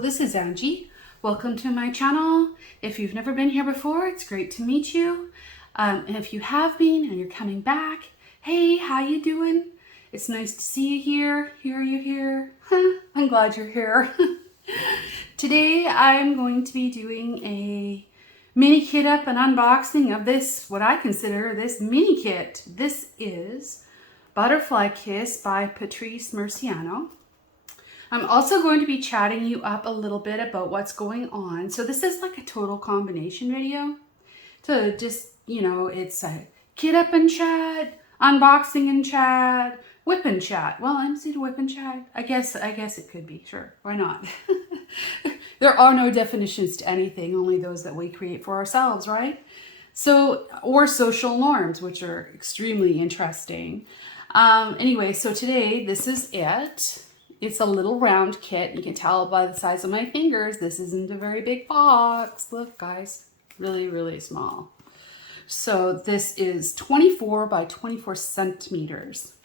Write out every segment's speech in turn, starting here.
Hello, this is Angie. Welcome to my channel. If you've never been here before, it's great to meet you. And if you have been and you're coming back, hey, how you doing? It's nice to see you here. Hear you here. I'm glad you're here. Today I'm going to be doing a mini kit up and unboxing of this, what I consider this mini kit. This is Butterfly Kiss by Patrice Marciano. I'm also going to be chatting you up a little bit about what's going on. So this is like a total combination video. So just, you know, it's a kit up and chat, unboxing and chat, whip and chat. Well, I'm saying whip and chat. I guess it could be, sure. Why not? There are no definitions to anything, only those that we create for ourselves, right? So, or social norms, which are extremely interesting. Anyway, so today this is it. It's a little round kit. You can tell by the size of my fingers, this isn't a very big box. Look, guys, really, really small. So this is 24 by 24 centimeters.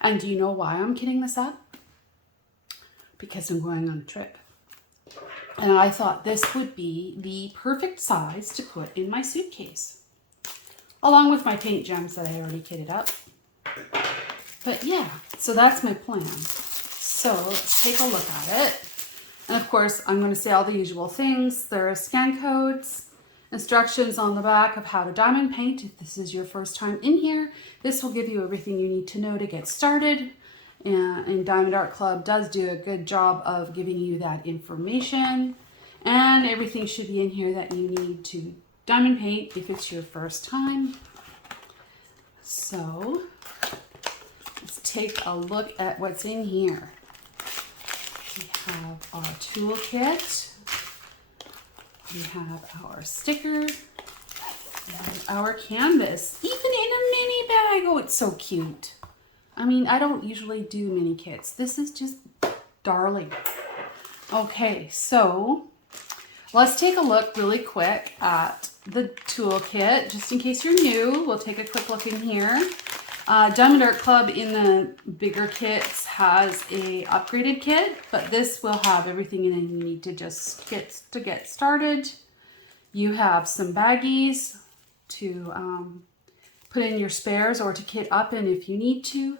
And do you know why I'm kitting this up? Because I'm going on a trip. And I thought this would be the perfect size to put in my suitcase, along with my paint gems that I already kitted up. But yeah, so that's my plan. So let's take a look at it. And of course, I'm going to say all the usual things. There are scan codes, instructions on the back of how to diamond paint. If this is your first time in here, this will give you everything you need to know to get started. And Diamond Art Club does do a good job of giving you that information. And everything should be in here that you need to diamond paint if it's your first time. So let's take a look at what's in here. We have our toolkit, we have our sticker, and our canvas, even in a mini bag. Oh, it's so cute. I mean, I don't usually do mini kits. This is just darling. Okay, so let's take a look really quick at the toolkit. Just in case you're new, we'll take a quick look in here. Diamond Art Club in the bigger kits has a upgraded kit, but this will have everything in it you need to just get started. You have some baggies to put in your spares or to kit up in if you need to.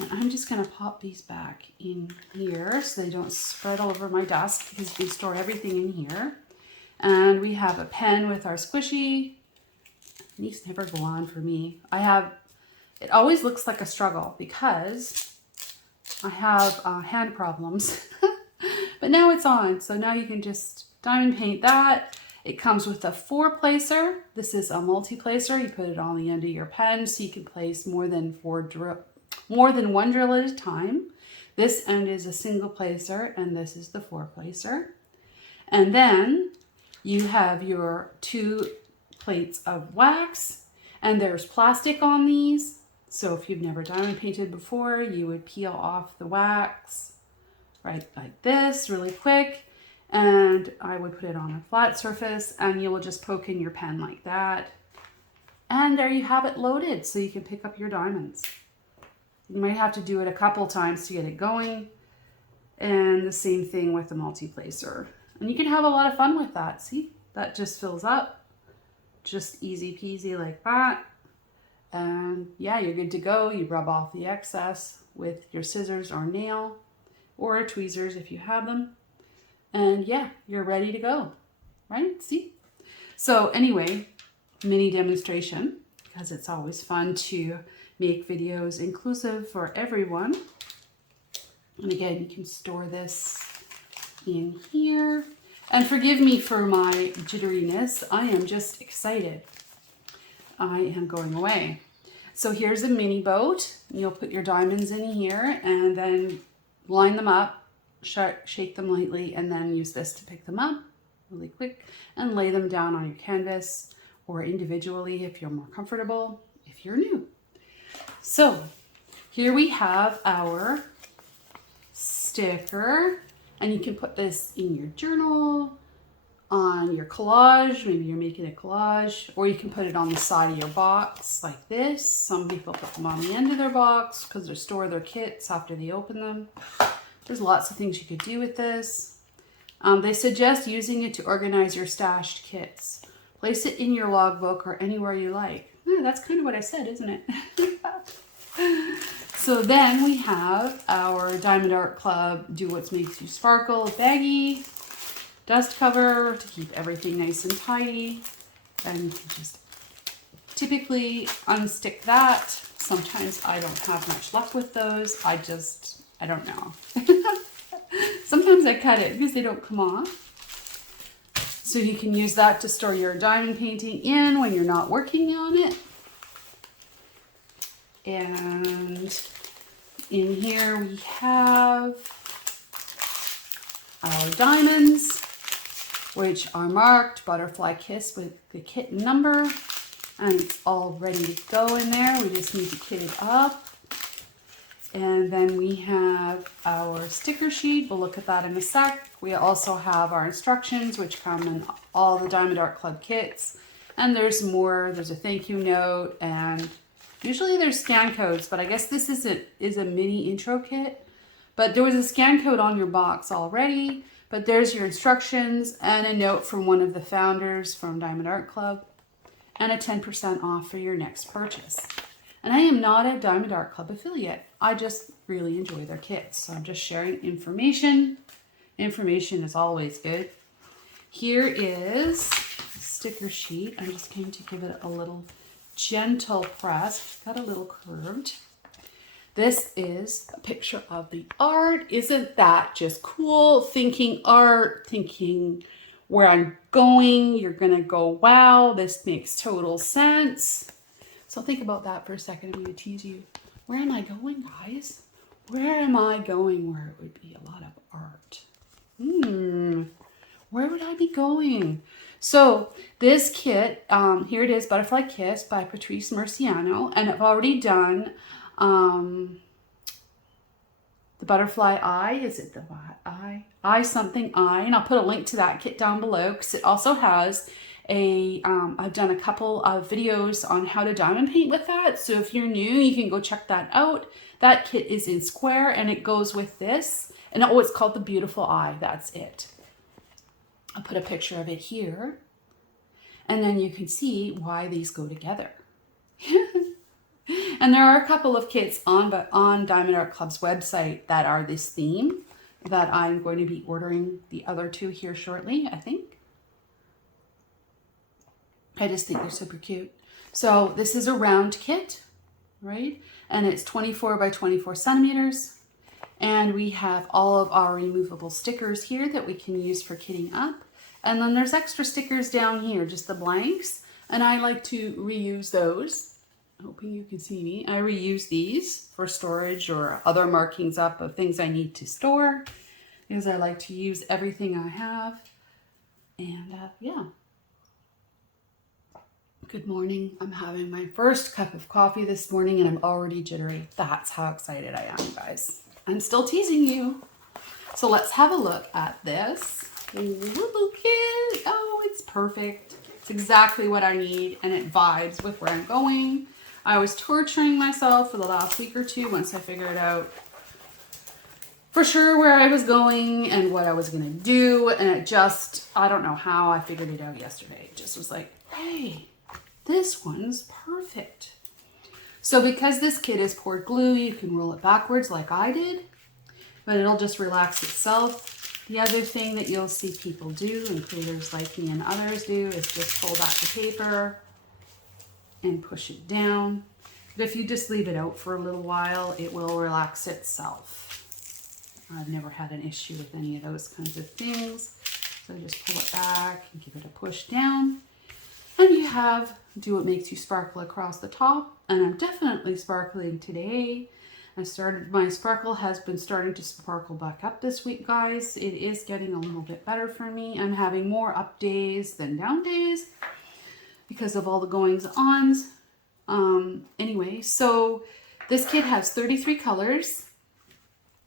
And I'm just going to pop these back in here so they don't spread all over my desk because we store everything in here. And we have a pen with our squishy. These never go on for me. It always looks like a struggle because I have hand problems, but now it's on. So now you can just diamond paint that. It comes with a 4-placer. This is a multi-placer. You put it on the end of your pen so you can place more than one drill at a time. This end is a single placer and this is the 4-placer. And then you have your 2 plates of wax and there's plastic on these. So if you've never diamond painted before, you would peel off the wax right like this really quick. And I would put it on a flat surface and you will just poke in your pen like that. And there you have it loaded so you can pick up your diamonds. You might have to do it a couple times to get it going. And the same thing with the multi-placer. And you can have a lot of fun with that. See, that just fills up. Just easy peasy like that. And yeah, you're good to go. You rub off the excess with your scissors or nail or tweezers if you have them. And yeah, you're ready to go, right? See? So anyway, mini demonstration, because it's always fun to make videos inclusive for everyone. And again, you can store this in here. And forgive me for my jitteriness. I am just excited. I am going away. So here's a mini boat. You'll put your diamonds in here and then line them up, shake them lightly, and then use this to pick them up really quick and lay them down on your canvas or individually if you're more comfortable, if you're new. So here we have our sticker, and you can put this in your journal, on your collage. Maybe you're making a collage, or you can put it on the side of your box like this. Some people put them on the end of their box because they store their kits after they open them. There's lots of things you could do with this. They suggest using it to organize your stashed kits. Place it in your logbook or anywhere you like. That's kind of what I said, isn't it? So then we have our Diamond Art Club Do What Makes You Sparkle baggie dust cover to keep everything nice and tidy. And you just typically unstick that. Sometimes I don't have much luck with those. I don't know. Sometimes I cut it because they don't come off. So you can use that to store your diamond painting in when you're not working on it. And in here we have our diamonds, which are marked Butterfly Kiss with the kit number. And it's all ready to go in there. We just need to kit it up. And then we have our sticker sheet. We'll look at that in a sec. We also have our instructions, which come in all the Diamond Art Club kits. And there's more. There's a thank you note, and usually there's scan codes, but I guess this is a mini intro kit. But there was a scan code on your box already, but there's your instructions and a note from one of the founders from Diamond Art Club, and a 10% off for your next purchase. And I am not a Diamond Art Club affiliate. I just really enjoy their kits. So I'm just sharing information. Information is always good. Here is a sticker sheet. I'm just going to give it a little gentle press. It's got a little curved. This is a picture of the art. Isn't that just cool? Thinking art, thinking where I'm going. You're going to go, wow, this makes total sense. So think about that for a second. I'm going to tease you. Where am I going, guys? Where am I going where it would be a lot of art? Where would I be going? So this kit, here it is, Butterfly Kiss by Patrice Marciano. And I've already done the butterfly eye. Is it the eye? Eye something eye. And I'll put a link to that kit down below because it also has I've done a couple of videos on how to diamond paint with that. So if you're new, you can go check that out. That kit is in square and it goes with this. And oh, it's called the Beautiful Eye. That's it. I'll put a picture of it here. And then you can see why these go together. And there are a couple of kits on Diamond Art Club's website that are this theme that I'm going to be ordering the other two here shortly, I think. I just think they're super cute. So this is a round kit, right? And it's 24 by 24 centimeters. And we have all of our removable stickers here that we can use for kitting up. And then there's extra stickers down here, just the blanks. And I like to reuse those. Hoping you can see me. I reuse these for storage or other markings up of things I need to store, because I like to use everything I have. And yeah. Good morning. I'm having my first cup of coffee this morning and I'm already jittery. That's how excited I am, guys. I'm still teasing you. So let's have a look at this little kit. Oh, it's perfect. It's exactly what I need and it vibes with where I'm going. I was torturing myself for the last week or two once I figured out for sure where I was going and what I was going to do. And it just, I don't know how I figured it out yesterday. It just was like, hey, this one's perfect. So because this kit is poured glue, you can roll it backwards like I did, but it'll just relax itself. The other thing that you'll see people do, and creators like me and others do, is just fold out the paper and push it down. But if you just leave it out for a little while, it will relax itself. I've never had an issue with any of those kinds of things. So just pull it back and give it a push down. And you have Do What Makes You Sparkle across the top. And I'm definitely sparkling today. My sparkle has been starting to sparkle back up this week, guys. It is getting a little bit better for me. I'm having more up days than down days because of all the goings-ons. Anyway, so this kit has 33 colors.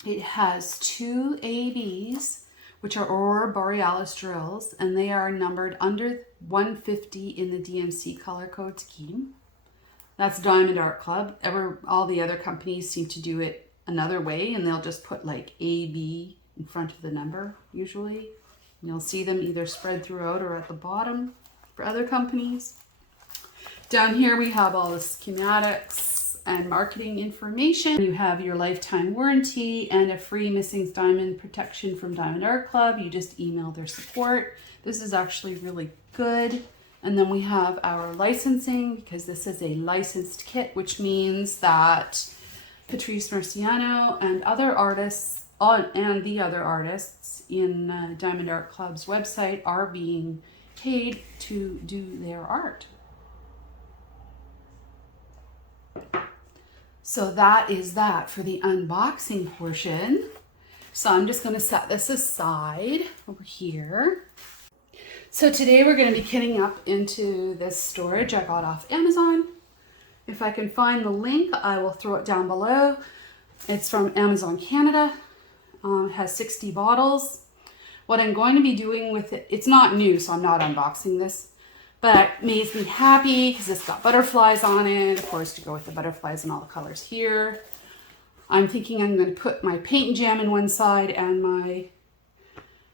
It has 2 ABs, which are Aurora Borealis drills, and they are numbered under 150 in the DMC color code scheme. That's Diamond Art Club. All the other companies seem to do it another way, and they'll just put like AB in front of the number, usually. You'll see them either spread throughout or at the bottom for other companies. Down here we have all the schematics and marketing information. You have your lifetime warranty and a free missing diamond protection from Diamond Art Club. You just email their support. This is actually really good. And then we have our licensing, because this is a licensed kit, which means that Patrice Marciano and other artists and the other artists in Diamond Art Club's website are being paid to do their art. So that is that for the unboxing portion. So I'm just going to set this aside over here. So today we're going to be kitting up into this storage I got off Amazon. If I can find the link, I will throw it down below. It's from Amazon Canada. It has 60 bottles. What I'm going to be doing with it, it's not new, so I'm not unboxing this, but it makes me happy because it's got butterflies on it, of course, to go with the butterflies and all the colors here. I'm thinking I'm going to put my paint and jam in one side and my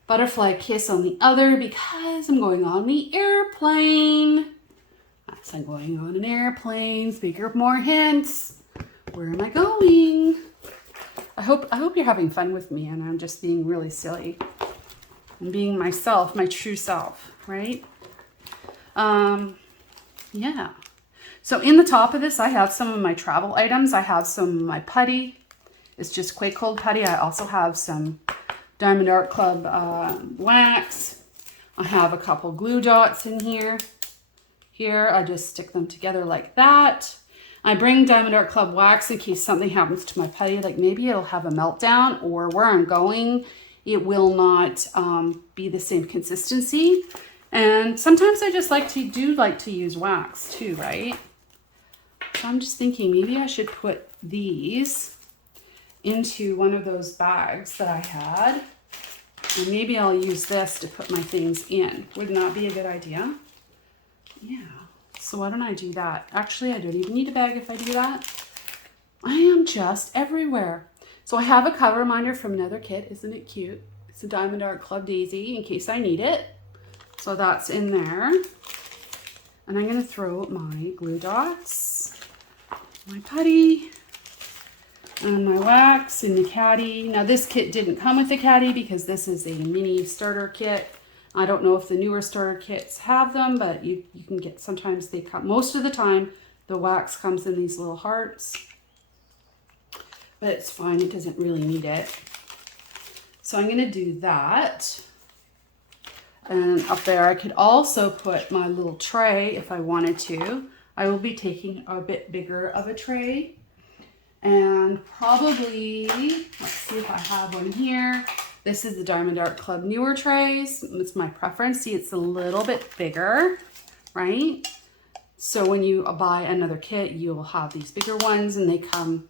butterfly kiss on the other, because I'm going on the airplane. Yes, I'm going on an airplane. Speak of more hints. Where am I going? I hope you're having fun with me and I'm just being really silly. I'm being myself, my true self, right? Yeah. So in the top of this, I have some of my travel items. I have some of my putty. It's just Quake Cold putty. I also have some Diamond Art Club wax. I have a couple glue dots in here. Here, I just stick them together like that. I bring Diamond Art Club wax in case something happens to my putty, like maybe it'll have a meltdown, or where I'm going, it will not be the same consistency. And sometimes I just like to use wax too, right? So I'm just thinking maybe I should put these into one of those bags that I had. And maybe I'll use this to put my things in. Wouldn't that be a good idea? Yeah. So why don't I do that? Actually, I don't even need a bag if I do that. I am just everywhere. So I have a cover reminder from another kit. Isn't it cute? It's a Diamond Art Club daisy in case I need it. So that's in there. And I'm going to throw my glue dots, my putty, and my wax in the caddy. Now this kit didn't come with the caddy because this is a mini starter kit. I don't know if the newer starter kits have them, but you can get, sometimes they come, most of the time the wax comes in these little hearts, but it's fine, it doesn't really need it. So I'm going to do that. And up there I could also put my little tray if I wanted to. I will be taking a bit bigger of a tray, and probably, let's see if I have one here. This is the Diamond Art Club newer trays. It's my preference. See, it's a little bit bigger, right? So when you buy another kit, you'll have these bigger ones, and they come,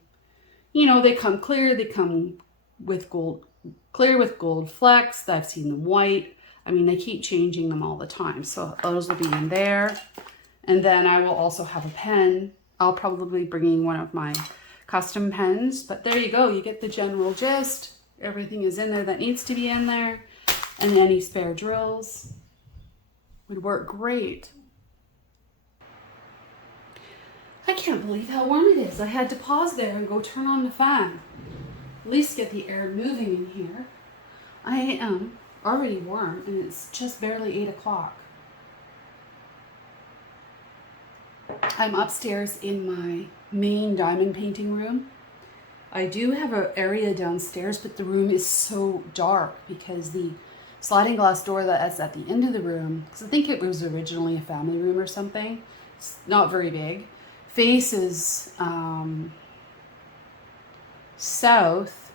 you know, they come clear. They come with gold, clear with gold flecks. I've seen them white. I mean, they keep changing them all the time. So those will be in there. And then I will also have a pen. I'll probably bring in one of my custom pens, but there you go. You get the general gist. Everything is in there that needs to be in there, and any spare drills would work great. I can't believe how warm it is. I had to pause there and go turn on the fan. At least get the air moving in here. I am already warm and it's just barely 8 o'clock. I'm upstairs in my main diamond painting room. I do have an area downstairs, but the room is so dark because the sliding glass door that is at the end of the room, because I think it was originally a family room or something, it's not very big, faces south,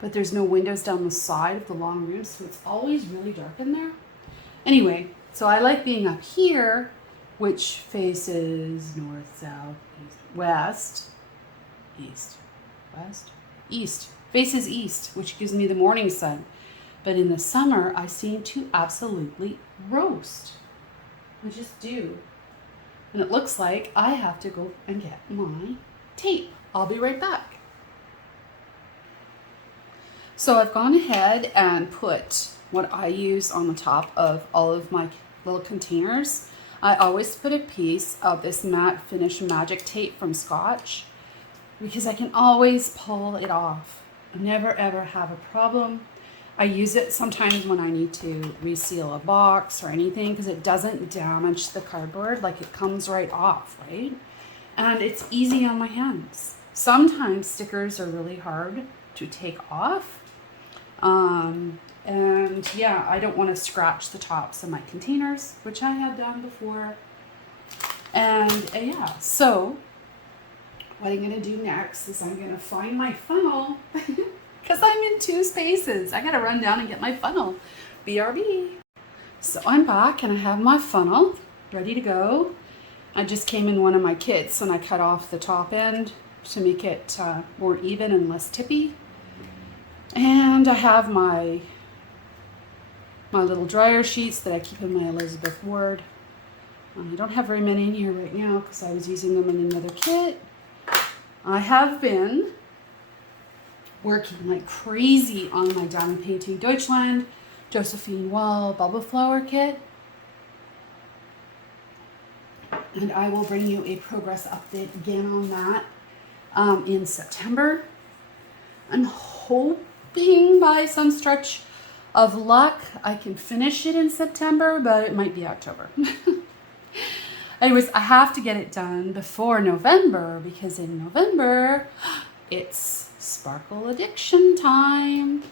but there's no windows down the side of the long room, so it's always really dark in there. Anyway, so I like being up here, which faces north, south, east, west, east. West, east, faces east, which gives me the morning sun. But in the summer, I seem to absolutely roast. I just do. And it looks like I have to go and get my tape. I'll be right back. So I've gone ahead and put what I use on the top of all of my little containers. I always put a piece of this matte finish magic tape from Scotch because I can always pull it off. I never ever have a problem. I use it sometimes when I need to reseal a box or anything because it doesn't damage the cardboard, like it comes right off, right? And it's easy on my hands. Sometimes stickers are really hard to take off. And yeah, I don't want to scratch the tops of my containers, which I have done before. And yeah, so what I'm going to do next is I'm going to find my funnel because I'm in two spaces. I got to run down and get my funnel. BRB. So I'm back and I have my funnel ready to go. I just came in one of my kits and I cut off the top end to make it more even and less tippy. And I have my little dryer sheets that I keep in my Elizabeth Ward. I don't have very many in here right now because I was using them in another kit. I have been working like crazy on my Diamond Painting Deutschland Josephine Wall Bubble Flower kit. And I will bring you a progress update again on that in September. I'm hoping by some stretch of luck I can finish it in September, but it might be October. Anyways, I have to get it done before November because in November it's Sparkle Addiction time.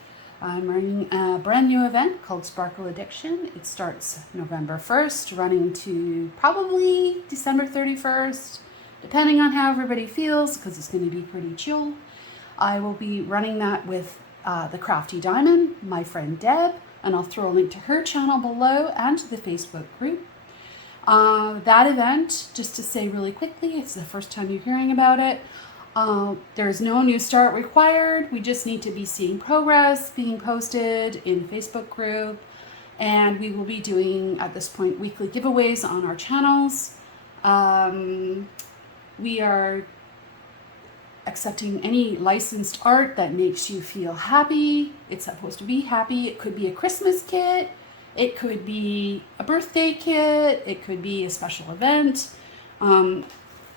I'm running a brand new event called Sparkle Addiction. It starts November 1st, running to probably December 31st, depending on how everybody feels, because it's going to be pretty chill. I will be running that with the Crafty Diamond, my friend Deb, and I'll throw a link to her channel below and to the Facebook group. That event, just to say really quickly, it's the first time you're hearing about it. There's no new start required. We just need to be seeing progress being posted in the Facebook group. And we will be doing, at this point, weekly giveaways on our channels. We are accepting any licensed art that makes you feel happy. It's supposed to be happy. It could be a Christmas kit. It could be a birthday kit. It could be a special event.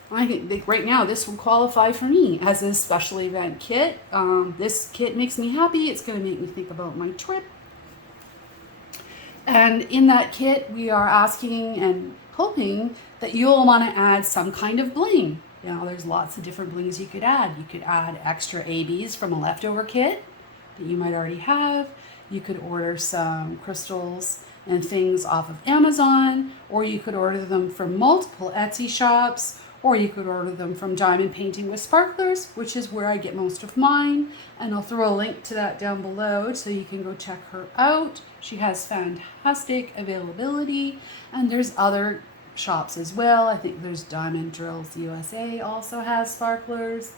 I think right now this will qualify for me as a special event kit. This kit makes me happy. It's going to make me think about my trip. And in that kit, we are asking and hoping that you'll want to add some kind of bling. You know, there's lots of different blings you could add. You could add extra ABs from a leftover kit that you might already have. You could order some crystals and things off of Amazon, or you could order them from multiple Etsy shops, or you could order them from Diamond Painting with Sparklers, which is where I get most of mine. And I'll throw a link to that down below so you can go check her out. She has fantastic availability, and there's other shops as well. I think there's Diamond Drills USA also has sparklers.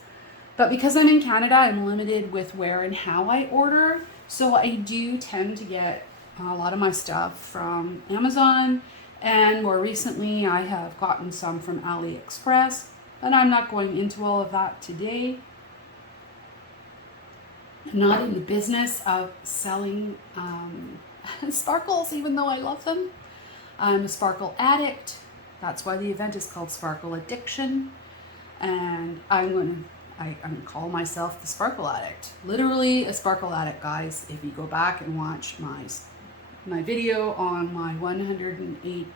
But because I'm in Canada, I'm limited with where and how I order. So I do tend to get a lot of my stuff from Amazon. And more recently, I have gotten some from AliExpress. And I'm not going into all of that today. I'm not in the business of selling sparkles, even though I love them. I'm a sparkle addict. That's why the event is called Sparkle Addiction. And I'm going to call myself the Sparkle Addict. Literally a Sparkle Addict, guys. If you go back and watch my video on my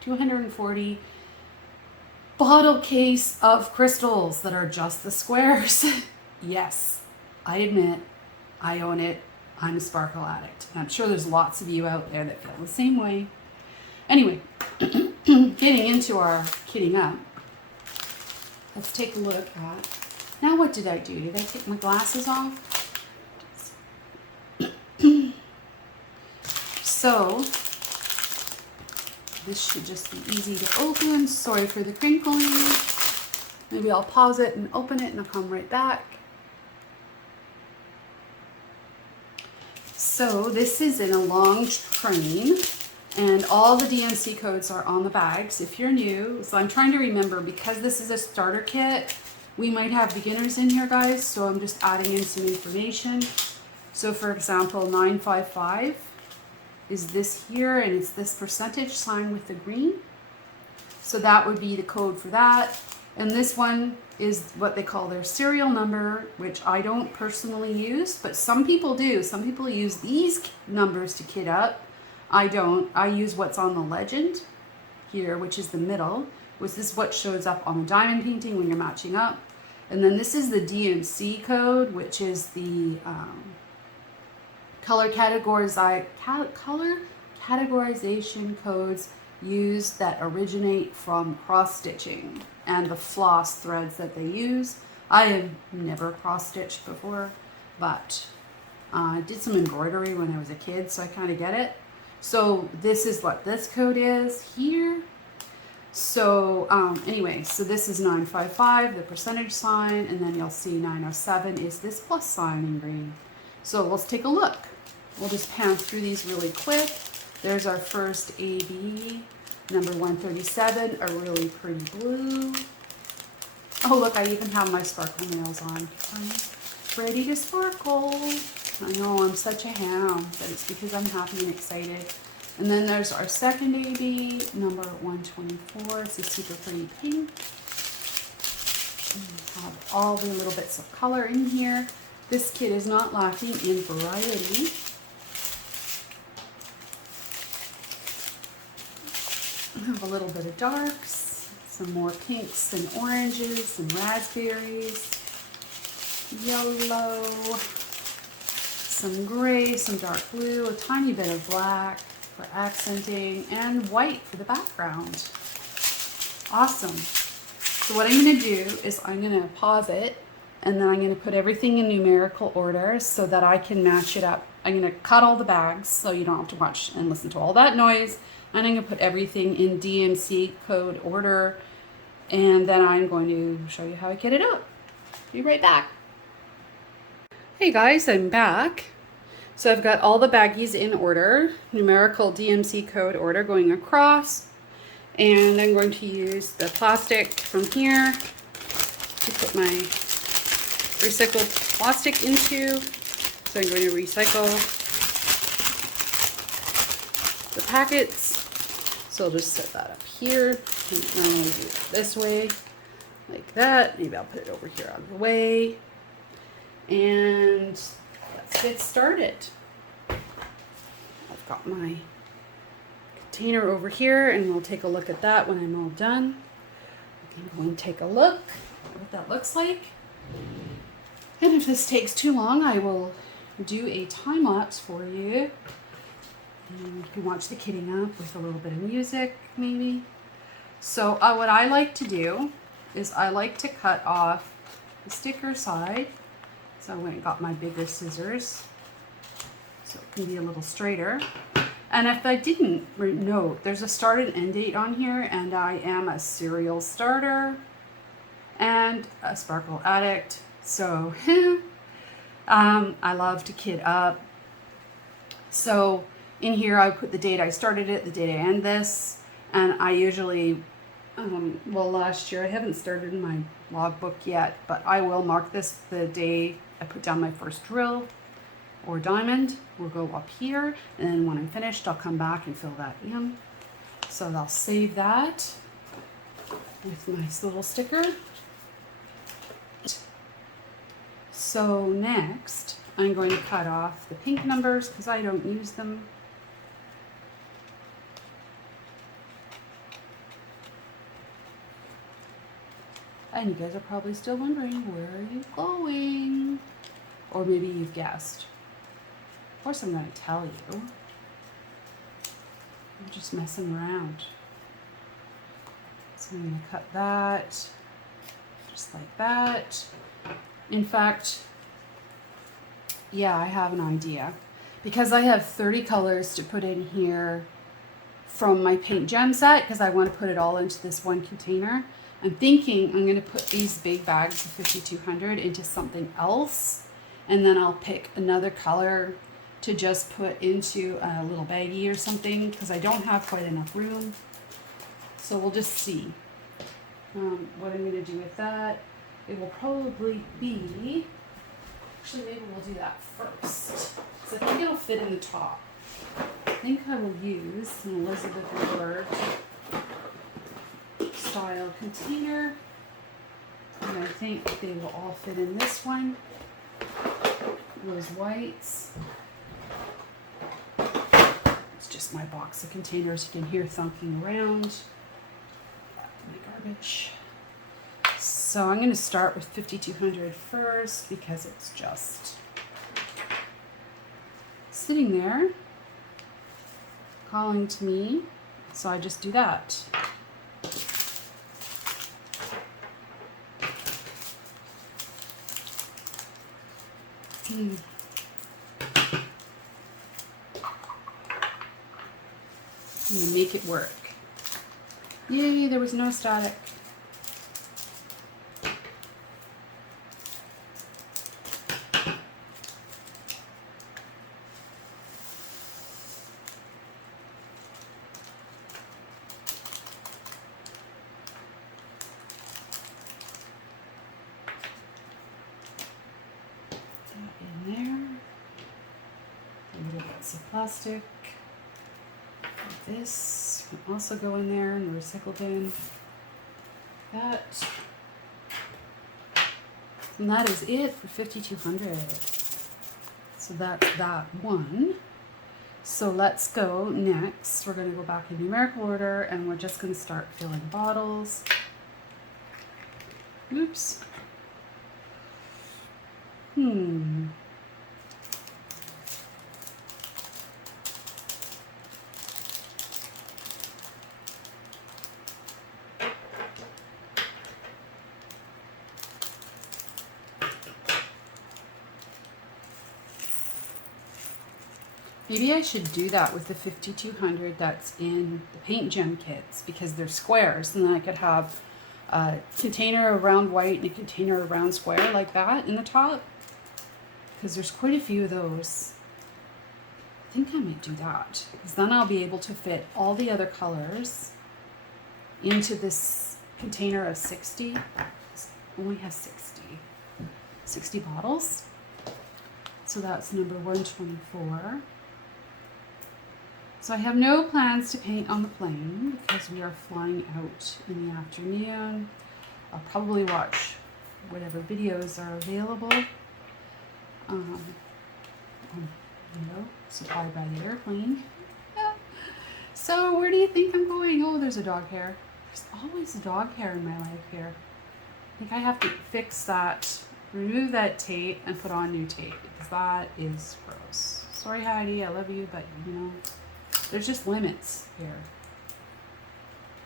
240 bottle case of crystals that are just the squares. Yes, I admit, I own it. I'm a Sparkle Addict. And I'm sure there's lots of you out there that feel the same way. Anyway, getting into our kitting up, let's take a look at, now what did I do? Did I take my glasses off? So, this should just be easy to open. Sorry for the crinkling. Maybe I'll pause it and open it and I'll come right back. So this is in a long train and all the DNC codes are on the bags if you're new. So I'm trying to remember, because this is a starter kit, we might have beginners in here, guys. So I'm just adding in some information. So for example, 955 is this here, and it's this percentage sign with the green. So that would be the code for that. And this one is what they call their serial number, which I don't personally use, but some people do. Some people use these numbers to kit up. I don't. I use what's on the legend here, which is the middle, which is what shows up on the diamond painting when you're matching up. And then this is the DMC code, which is the color categorization codes used that originate from cross stitching and the floss threads that they use. I have never cross stitched before, but I did some embroidery when I was a kid, so I kind of get it. So this is what this code is here. So anyway, so this is 955, the percentage sign, and then you'll see 907 is this plus sign in green. So let's take a look. We'll just pan through these really quick. There's our first AB, number 137, a really pretty blue. Oh look, I even have my sparkle nails on. I'm ready to sparkle. I know, I'm such a ham, but it's because I'm happy and excited. And then there's our second AB, number 124. It's a super pretty pink. And we have all the little bits of color in here. This kit is not lacking in variety. I have a little bit of darks, some more pinks and oranges, some raspberries, yellow, some gray, some dark blue, a tiny bit of black for accenting, and white for the background. Awesome. So what I'm going to do is I'm going to pause it, and then I'm going to put everything in numerical order so that I can match it up. I'm going to cut all the bags so you don't have to watch and listen to all that noise. And I'm going to put everything in DMC code order, and then I'm going to show you how I kit it up. Be right back. Hey guys, I'm back. So I've got all the baggies in order, numerical DMC code order going across, and I'm going to use the plastic from here to put my recycled plastic into. So I'm going to recycle the packets. So I'll just set that up here. And normally do it this way, like that. Maybe I'll put it over here out of the way. And let's get started. I've got my container over here, and we'll take a look at that when I'm all done. We can go and take a look at what that looks like. And if this takes too long, I will do a time lapse for you. And you can watch the kitting up with a little bit of music, maybe. So what I like to do is I like to cut off the sticker side. So I went and got my bigger scissors so it can be a little straighter. And if I didn't note, there's a start and end date on here, and I am a serial starter and a sparkle addict. So I love to kit up. So in here I put the date I started it, the date I end this, and I usually, well, last year I haven't started my logbook yet, but I will mark this the day I put down my first drill or diamond. We'll go up here, and then when I'm finished I'll come back and fill that in. So I'll save that with my little sticker. So next I'm going to cut off the pink numbers because I don't use them. And you guys are probably still wondering, where are you going? Or maybe you've guessed. Of course I'm going to tell you. I'm just messing around. So I'm going to cut that just like that. In fact, yeah, I have an idea. Because I have 30 colors to put in here from my paint gem set, because I want to put it all into this one container. I'm thinking I'm going to put these big bags of 5200 into something else, and then I'll pick another color to just put into a little baggie or something, because I don't have quite enough room. So we'll just see what I'm going to do with that. It will probably be, actually maybe we'll do that first, because I think it'll fit in the top. think I will use an Elizabeth Ward style container, and I think they will all fit in this one. Those whites. It's just my box of containers you can hear thunking around. My garbage. So I'm going to start with 5200 first because it's just sitting there calling to me. So I just do that. And make it work. Yay, there was no static. In there. Little bits of plastic. This will also go in there in the recycle bin. That. And that is it for 5200. So that's that one. So let's go next. We're going to go back in numerical order and we're just going to start filling bottles. Oops. Maybe I should do that with the 5200 that's in the paint gem kits because they're squares, and then I could have a container around white and a container around square like that in the top, because there's quite a few of those. I think I might do that because then I'll be able to fit all the other colors into this container of 60. It only has 60 bottles. So that's number 124. So I have no plans to paint on the plane because we are flying out in the afternoon. I'll probably watch whatever videos are available, supplied by the airplane. So where do you think I'm going? Oh, there's a dog hair. There's always a dog hair in my life here. I think I have to fix that, remove that tape and put on new tape because that is gross. Sorry, Heidi, I love you, but there's just limits here.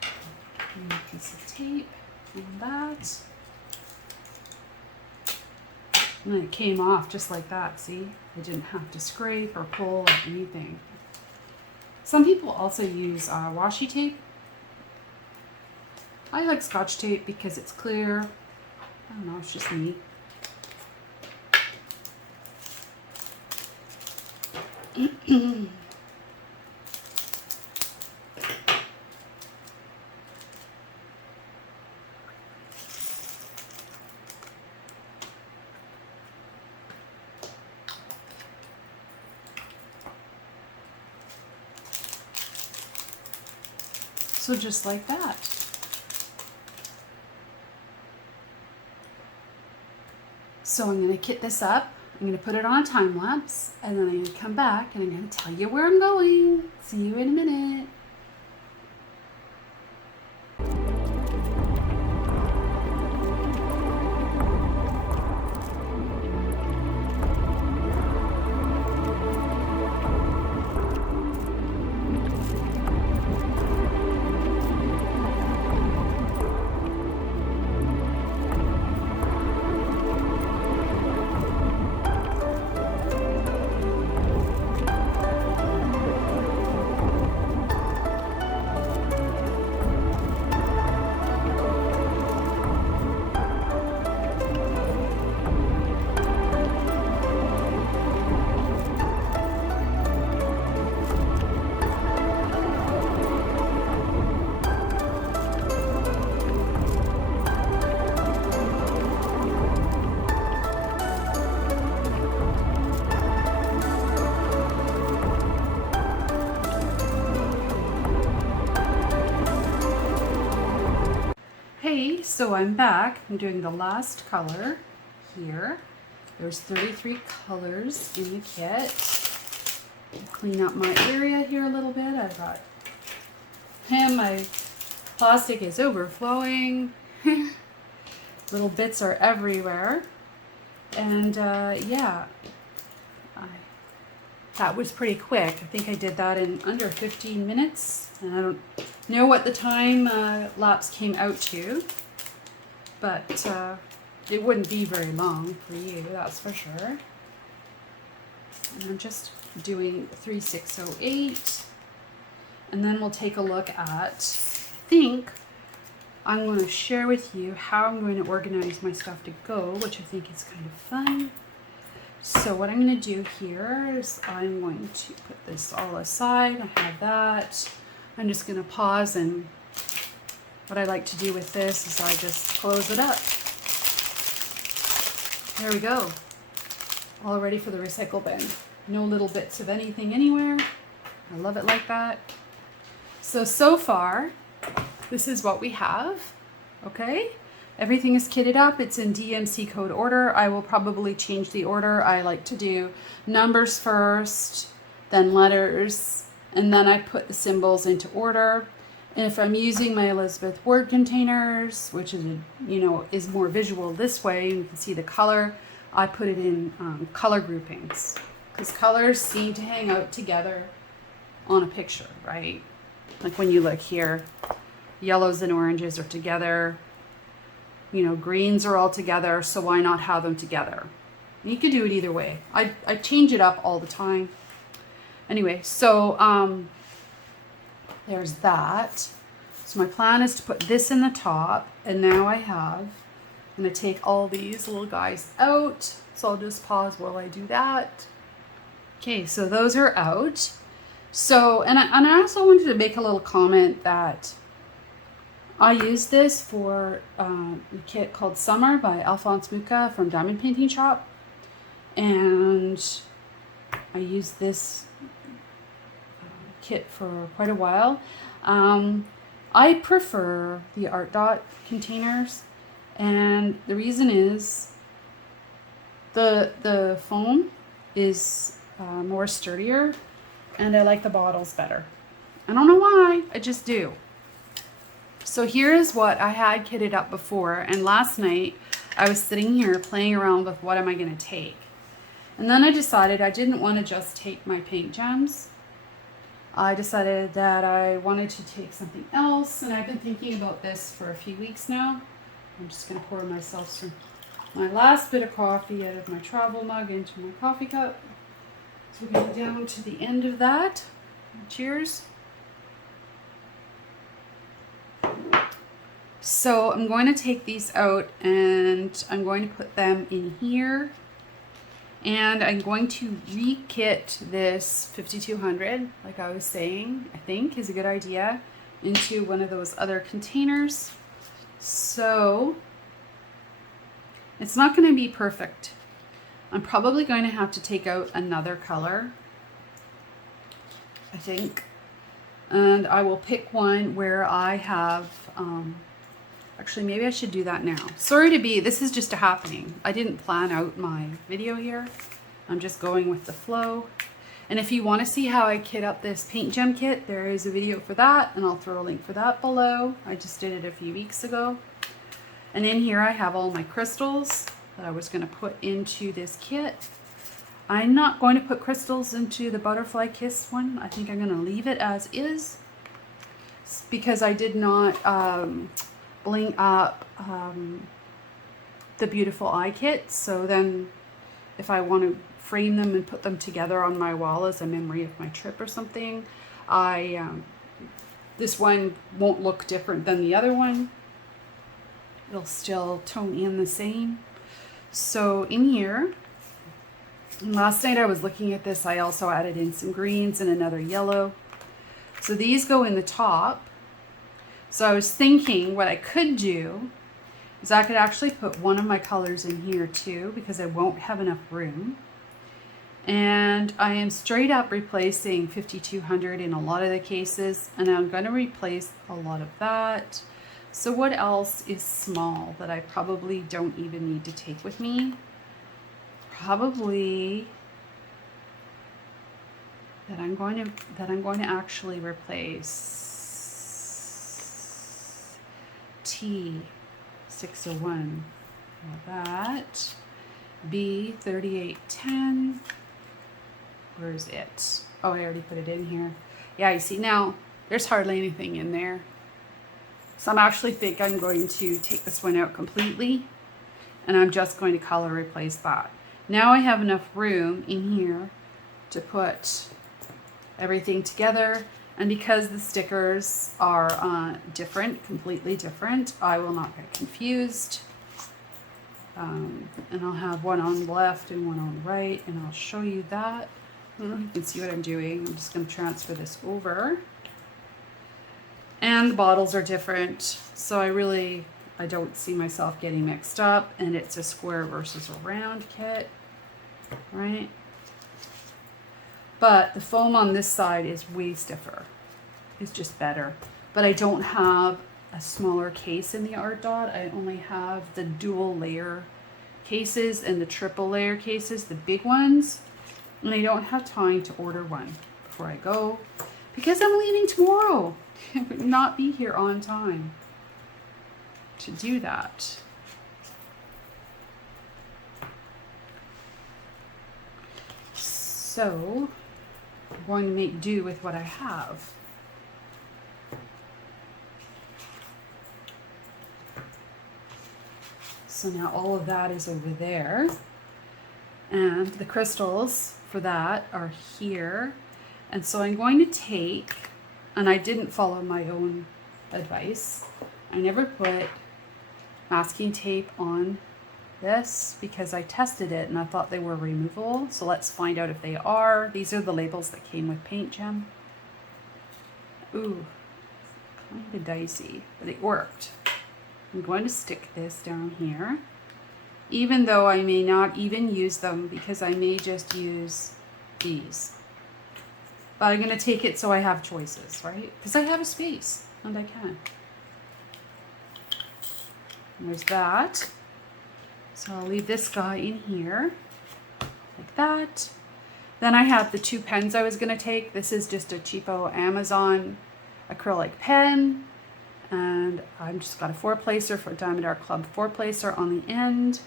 A piece of tape on that. And then it came off just like that, see? I didn't have to scrape or pull or anything. Some people also use washi tape. I like Scotch tape because it's clear. I don't know, it's just me. So just like that. So I'm going to kit this up. I'm going to put it on a time lapse, and then I'm going to come back and I'm going to tell you where I'm going. See you in a minute. So I'm back. I'm doing the last color here. There's 33 colors in the kit. Clean up my area here a little bit. I've got him. My plastic is overflowing. Little bits are everywhere. And yeah, that was pretty quick. I think I did that in under 15 minutes. And I don't know what the time lapse came out to, but it wouldn't be very long for you, that's for sure. And I'm just doing 3608. And then we'll take a look at, I think I'm going to share with you how I'm going to organize my stuff to go, which I think is kind of fun. So what I'm going to do here is I'm going to put this all aside. I have that. I'm just going to pause, and what I like to do with this is I just close it up. There we go. All ready for the recycle bin. No little bits of anything anywhere. I love it like that. So far, this is what we have, okay? Everything is kitted up. It's in DMC code order. I will probably change the order. I like to do numbers first, then letters, and then I put the symbols into order. And if I'm using my Elizabeth word containers, which is, is more visual this way, you can see the color, I put it in color groupings, because colors seem to hang out together on a picture, right? Like when you look here, yellows and oranges are together, greens are all together, so why not have them together? And you could do it either way. I change it up all the time. Anyway, so there's that. So my plan is to put this in the top, and now I'm going to take all these little guys out. So I'll just pause while I do that. Okay, so those are out. So, and I also wanted to make a little comment that I use this for a kit called Summer by Alphonse Mucha from Diamond Painting Shop. And I use this kit for quite a while. I prefer the Art Dot containers. And the reason is the foam is more sturdier. And I like the bottles better. I don't know why, I just do. So here's what I had kitted up before, and last night I was sitting here playing around with what am I going to take. And then I decided I didn't want to just take my paint gems. I decided that I wanted to take something else, and I've been thinking about this for a few weeks now. I'm just going to pour myself some my last bit of coffee out of my travel mug into my coffee cup. So we're going down to the end of that. Cheers. So I'm going to take these out, and I'm going to put them in here. And I'm going to re-kit this 5200, like I was saying, I think is a good idea, into one of those other containers. So it's not going to be perfect. I'm probably going to have to take out another color, I think. And I will pick one where I have, actually maybe I should do that now. Sorry to be, this is just a happening. I didn't plan out my video here. I'm just going with the flow. And if you want to see how I kit up this paint gem kit, there is a video for that, and I'll throw a link for that below. I just did it a few weeks ago. And in here I have all my crystals that I was going to put into this kit. I'm not going to put crystals into the Butterfly Kiss one. I think I'm going to leave it as is, because I did not bling up the Beautiful Eye kit. So then if I want to frame them and put them together on my wall as a memory of my trip or something, this one won't look different than the other one. It'll still tone in the same. So in here, last night I was looking at this, I also added in some greens and another yellow. So these go in the top. So I was thinking what I could do is I could actually put one of my colors in here too, because I won't have enough room. And I am straight up replacing 5200 in a lot of the cases, and I'm going to replace a lot of that So what else is small that I probably don't even need to take with me? Probably that I'm going to actually replace T601. That B3810. Where's it? Oh, I already put it in here. Yeah, you see now there's hardly anything in there. So I'm actually think I'm going to take this one out completely, and I'm just going to color replace that. Now I have enough room in here to put everything together, and because the stickers are different, completely different, I will not get confused. And I'll have one on the left and one on the right, and I'll show you that. I don't know if you can see what I'm doing. I'm just going to transfer this over. And the bottles are different, so I don't see myself getting mixed up, and it's a square versus a round kit, right? But the foam on this side is way stiffer. It's just better. But I don't have a smaller case in the Art Dot. I only have the dual layer cases and the triple layer cases, the big ones. And I don't have time to order one before I go because I'm leaving tomorrow. I would not be here on time to do that. So I'm going to make do with what I have. So now all of that is over there, and the crystals for that are here. And so I'm going to take, and I didn't follow my own advice, I never put masking tape on this because I tested it and I thought they were removable. So let's find out if they are. These are the labels that came with Paint Gem. Ooh, kind of dicey, but it worked. I'm going to stick this down here, even though I may not even use them because I may just use these. But I'm going to take it so I have choices, right? Because I have a space and I can. And there's that. So I'll leave this guy in here like that. Then I have the two pens I was going to take. This is just a cheapo Amazon acrylic pen. And I've just got a 4-placer for Diamond Art Club 4-placer on the end.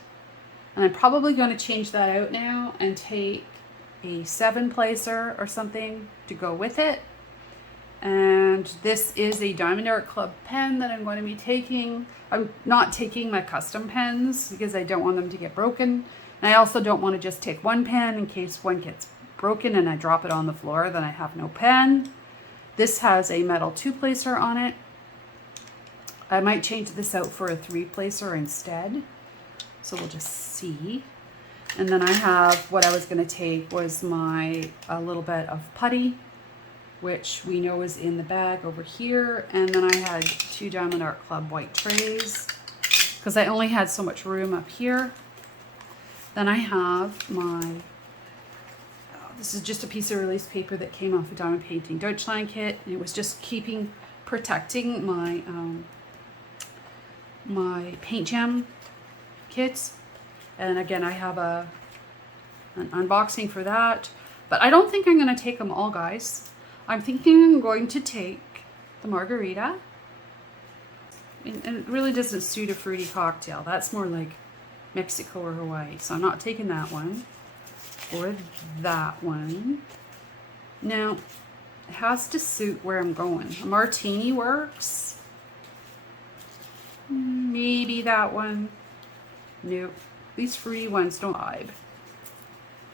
And I'm probably going to change that out now and take a 7-placer or something to go with it. And this is a Diamond Art Club pen that I'm going to be taking. I'm not taking my custom pens because I don't want them to get broken. And I also don't want to just take one pen in case one gets broken and I drop it on the floor, then I have no pen. This has a metal 2-placer on it. I might change this out for a 3-placer instead. So we'll just see. And then I have, what I was going to take was a little bit of putty, which we know is in the bag over here. And then I had 2 Diamond Art Club white trays because I only had so much room up here. Then I have this is just a piece of release paper that came off a Diamond Painting Deutschland kit. And it was just protecting my my Paint Gem kits. And again, I have an unboxing for that, but I don't think I'm going to take them all, guys. I'm thinking I'm going to take the margarita, and it really doesn't suit a fruity cocktail. That's more like Mexico or Hawaii, so I'm not taking that one or that one. Now it has to suit where I'm going. A martini works. Maybe that one. Nope. These fruity ones don't vibe.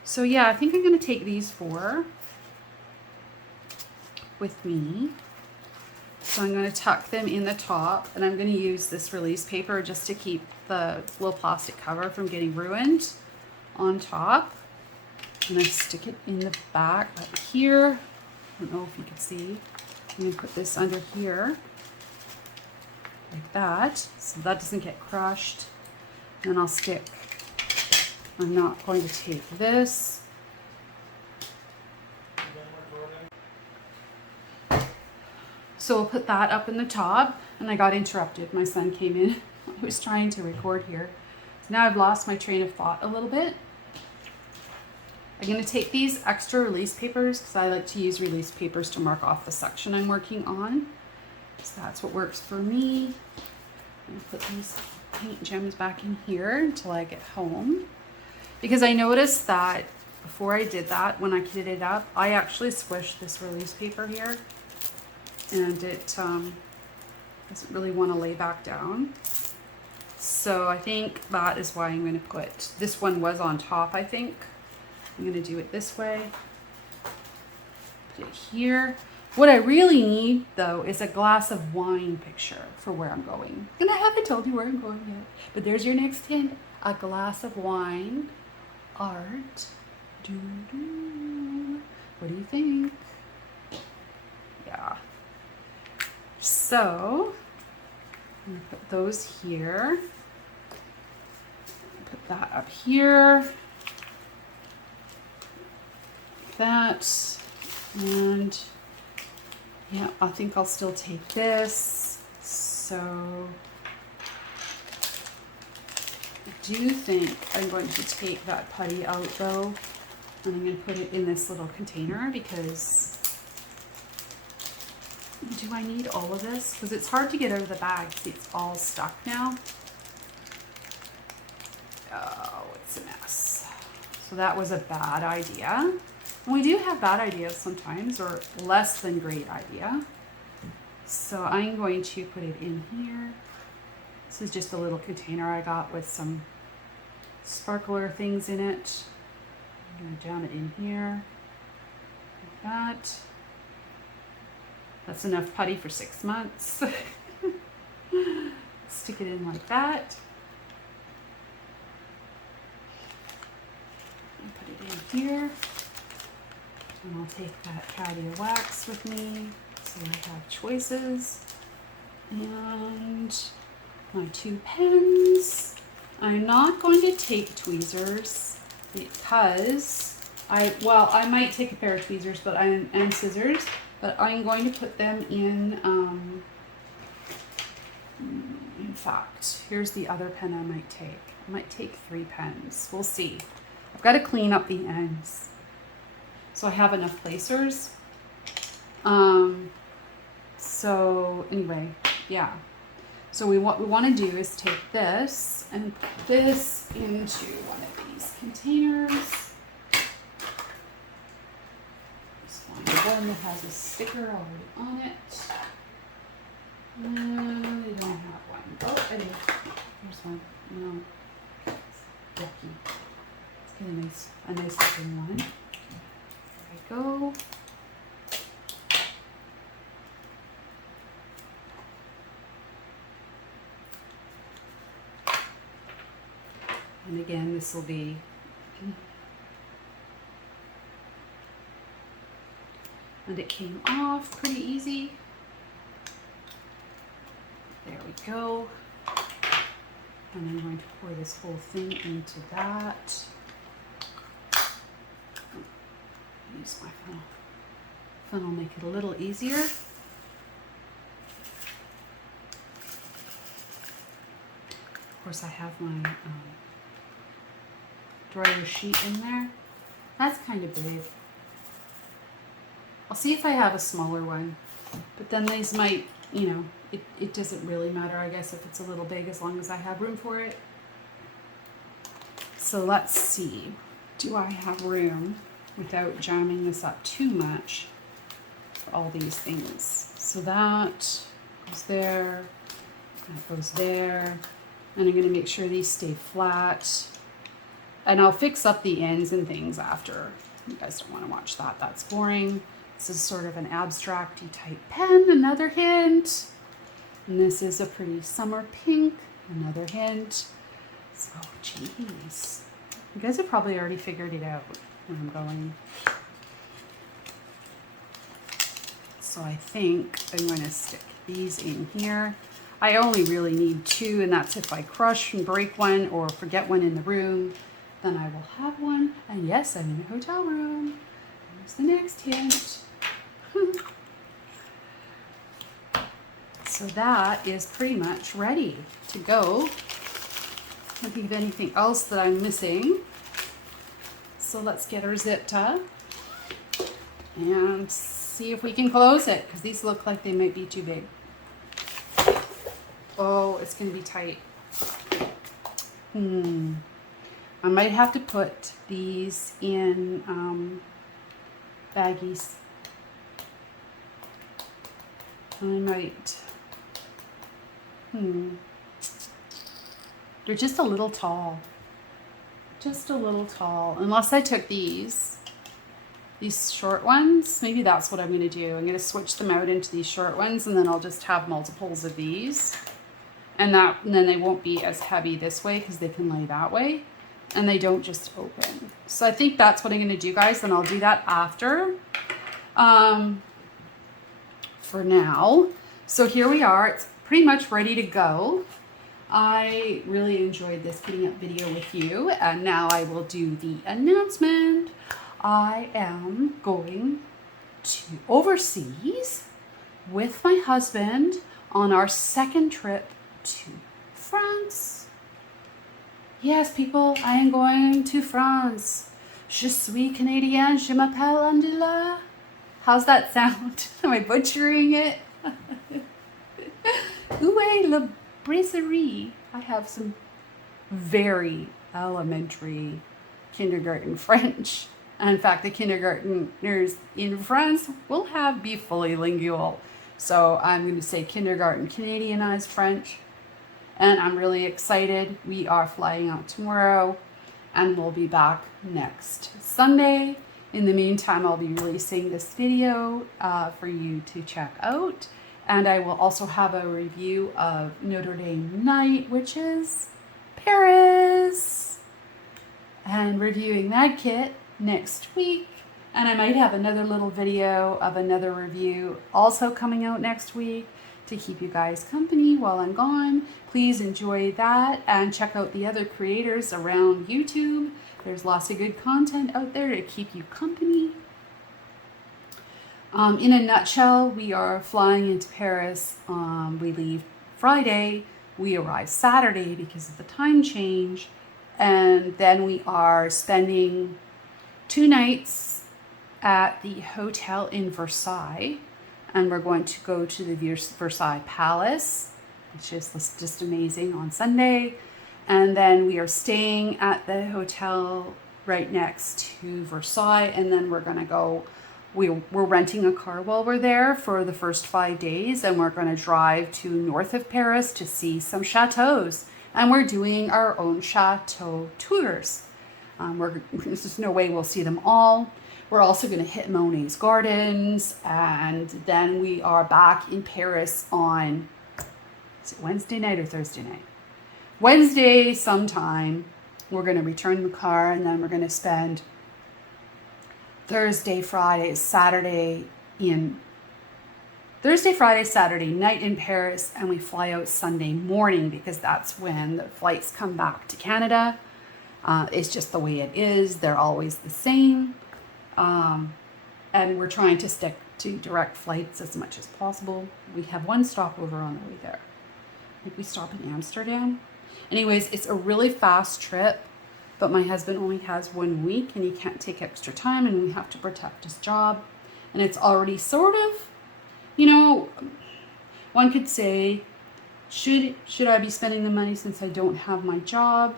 So yeah, I think I'm going to take these 4 with me. So I'm going to tuck them in the top, and I'm going to use this release paper just to keep the little plastic cover from getting ruined on top. I'm going to stick it in the back right here. I don't know if you can see. I'm going to put this under here like that, so that doesn't get crushed. And I'll stick, I'm not going to take this. So we'll put that up in the top, and I got interrupted. My son came in. I was trying to record here. So now I've lost my train of thought a little bit. I'm going to take these extra release papers because I like to use release papers to mark off the section I'm working on. So that's what works for me. I'm going to put these paint gems back in here until I get home. Because I noticed that before I did that, when I kitted it up, I actually squished this release paper here. And it doesn't really want to lay back down. So I think that is why I'm going to put, this one was on top, I think. I'm going to do it this way. Put it here. What I really need, though, is a glass of wine picture for where I'm going. And I haven't told you where I'm going yet. But there's your next hint. A glass of wine. Art. Doo-doo. What do you think? Yeah. So, I'm going to put those here. Put that up here. Like that. And yeah, I think I'll still take this. So I do think I'm going to take that putty out though, and I'm going to put it in this little container because do I need all of this? Because it's hard to get out of the bag. See, it's all stuck now. Oh, it's a mess. So that was a bad idea. And we do have bad ideas sometimes, or less than great idea. So I'm going to put it in here. This is just a little container I got with some sparkler things in it. I'm going to jam it in here, like that. That's enough putty for 6 months. Stick it in like that. And put it in here. And I'll take that Cadia wax with me so I have choices. And my 2 pens. I'm not going to take tweezers because I might take a pair of tweezers and scissors, but I'm going to put them in fact, here's the other pen I might take. I might take 3 pens. We'll see. I've got to clean up the ends so I have enough placers. So anyway, yeah. So what we want to do is take this and put this into one of these containers. Just find one that has a sticker already on it. No, they don't have one. Oh, I do. Here's one. No. It's yucky. Let's get a nice looking one. There we go. And again, this will be and it came off pretty easy. There we go. And I'm going to pour this whole thing into that. Use my funnel. Funnel make it a little easier. Of course, I have my dryer sheet in there. That's kind of big. I'll see if I have a smaller one, but then these might, you know, it doesn't really matter, I guess, if it's a little big as long as I have room for it. So let's see, do I have room without jamming this up too much for all these things? So that goes there, that goes there, and I'm going to make sure these stay flat. And I'll fix up the ends and things after. You guys don't want to watch that. That's boring. This is sort of an abstract-y type pen. Another hint. And this is a pretty summer pink. Another hint. So, geez. You guys have probably already figured it out where I'm going. So I think I'm going to stick these in here. I only really need 2, and that's if I crush and break one or forget one in the room. Then I will have one. And yes, I'm in a hotel room. Here's the next hint. So that is pretty much ready to go. I don't think of anything else that I'm missing. So let's get our zip tie and see if we can close it, because these look like they might be too big. Oh, it's going to be tight. I might have to put these in baggies. I might. They're just a little tall. Just a little tall. Unless I took these short ones. Maybe that's what I'm going to do. I'm going to switch them out into these short ones, and then I'll just have multiples of these. And then they won't be as heavy this way because they can lay that way. And they don't just open. So I think that's what I'm going to do, guys. And I'll do that after. For now. So here we are. It's pretty much ready to go. I really enjoyed this putting up video with you, and now I will do the announcement. I am going to overseas with my husband on our second trip to France. Yes, people, I am going to France. Je suis Canadienne, je m'appelle Angela. How's that sound? Am I butchering it? Où est la brasserie? I have some very elementary kindergarten French. And in fact, the kindergartners in France will be fully lingual. So I'm going to say kindergarten Canadianized French. And I'm really excited. We are flying out tomorrow and we'll be back next Sunday. In the meantime, I'll be releasing this video for you to check out. And I will also have a review of Notre Dame Night, which is Paris. And reviewing that kit next week. And I might have another little video of another review also coming out next week to keep you guys company while I'm gone. Please enjoy that and check out the other creators around YouTube. There's lots of good content out there to keep you company. In a nutshell, we are flying into Paris. We leave Friday. We arrive Saturday because of the time change. And then we are spending 2 nights at the hotel in Versailles. And we're going to go to the Versailles Palace, which is just amazing, on Sunday. And then we are staying at the hotel right next to Versailles. And then we're going to go, we're renting a car while we're there for the first 5 days. And we're going to drive to north of Paris to see some chateaus. And we're doing our own chateau tours. There's just no way we'll see them all. We're also going to hit Monet's Gardens, and then we are back in Paris on, is it Wednesday night or Thursday night? Wednesday sometime. We're going to return the car, and then we're going to spend Thursday, Friday, Saturday night in Paris, and we fly out Sunday morning because that's when the flights come back to Canada. It's just the way it is. They're always the same. And we're trying to stick to direct flights as much as possible. We have one stopover on the way there. I think we stop in Amsterdam. Anyways, it's a really fast trip, but my husband only has 1 week and he can't take extra time, and we have to protect his job. And it's already sort of, one could say, should I be spending the money since I don't have my job?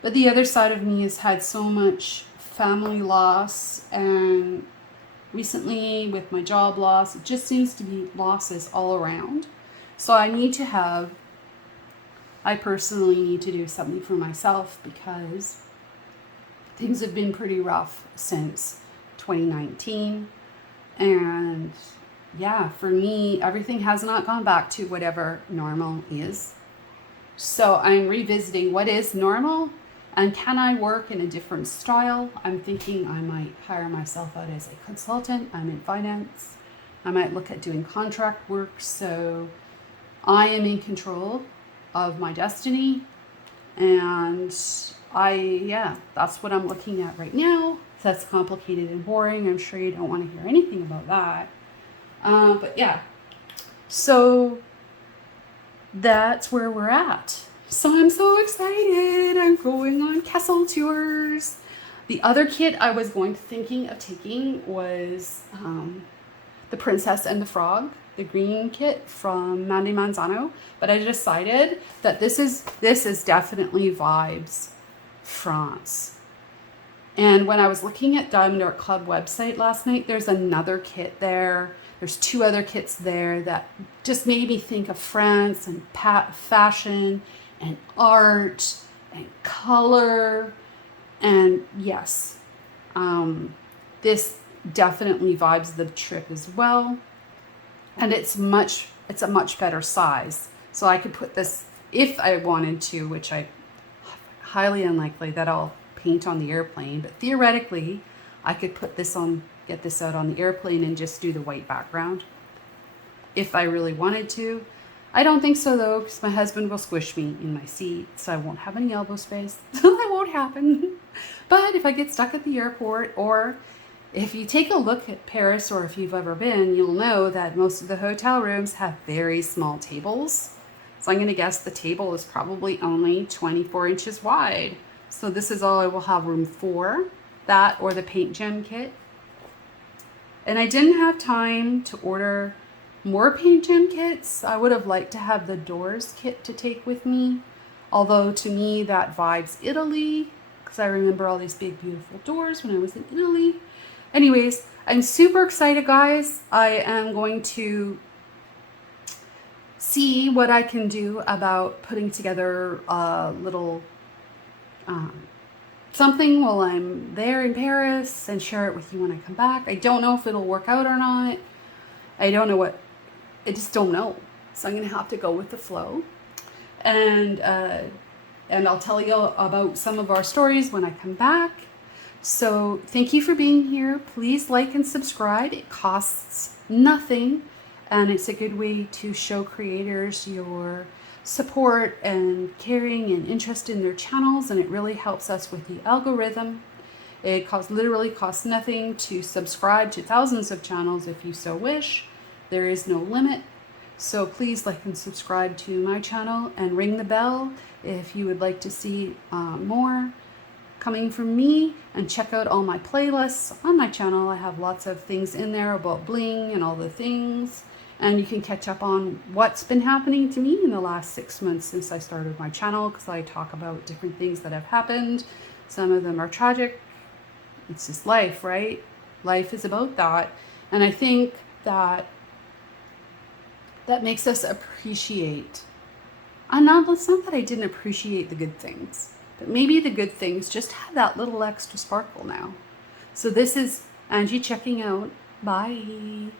But the other side of me has had so much family loss, and recently with my job loss, it just seems to be losses all around. So I personally need to do something for myself because things have been pretty rough since 2019. And yeah, for me, everything has not gone back to whatever normal is. So I'm revisiting what is normal. And can I work in a different style? I'm thinking I might hire myself out as a consultant. I'm in finance. I might look at doing contract work. So I am in control of my destiny. And that's what I'm looking at right now. That's complicated and boring. I'm sure you don't want to hear anything about that. But yeah, so that's where we're at. So I'm so excited. I'm going on castle tours. The other kit I was thinking of taking was the Princess and the Frog, the green kit from Mandy Manzano. But I decided that this is definitely vibes France. And when I was looking at Diamond Art Club website last night, there's another kit there. There's 2 other kits there that just made me think of France and fashion and art and color. And yes, this definitely vibes the trip as well. And it's a much better size. So I could put this if I wanted to, which I highly unlikely that I'll paint on the airplane, but theoretically I could put this on, get this out on the airplane and just do the white background if I really wanted to. I don't think so though, because my husband will squish me in my seat, so I won't have any elbow space. That won't happen. But if I get stuck at the airport, or if you take a look at Paris, or if you've ever been, you'll know that most of the hotel rooms have very small tables. So I'm going to guess the table is probably only 24 inches wide. So this is all I will have room for, that or the paint gem kit. And I didn't have time to order more paint gem kits. I would have liked to have the doors kit to take with me. Although to me that vibes Italy, because I remember all these big beautiful doors when I was in Italy. Anyways, I'm super excited, guys. I am going to see what I can do about putting together a little something while I'm there in Paris and share it with you when I come back. I don't know if it'll work out or not. I don't know what, I just don't know. So I'm going to have to go with the flow. And I'll tell you about some of our stories when I come back. So thank you for being here. Please like and subscribe. It costs nothing. And it's a good way to show creators your support and caring and interest in their channels. And it really helps us with the algorithm. It literally costs nothing to subscribe to thousands of channels if you so wish. There is no limit. So please like and subscribe to my channel and ring the bell if you would like to see more coming from me, and check out all my playlists on my channel. I have lots of things in there about bling and all the things, and you can catch up on what's been happening to me in the last 6 months since I started my channel, because I talk about different things that have happened. Some of them are tragic. It's just life, right? Life is about that. And I think that makes us appreciate. It's not that I didn't appreciate the good things, but maybe the good things just have that little extra sparkle now. So this is Angie checking out. Bye.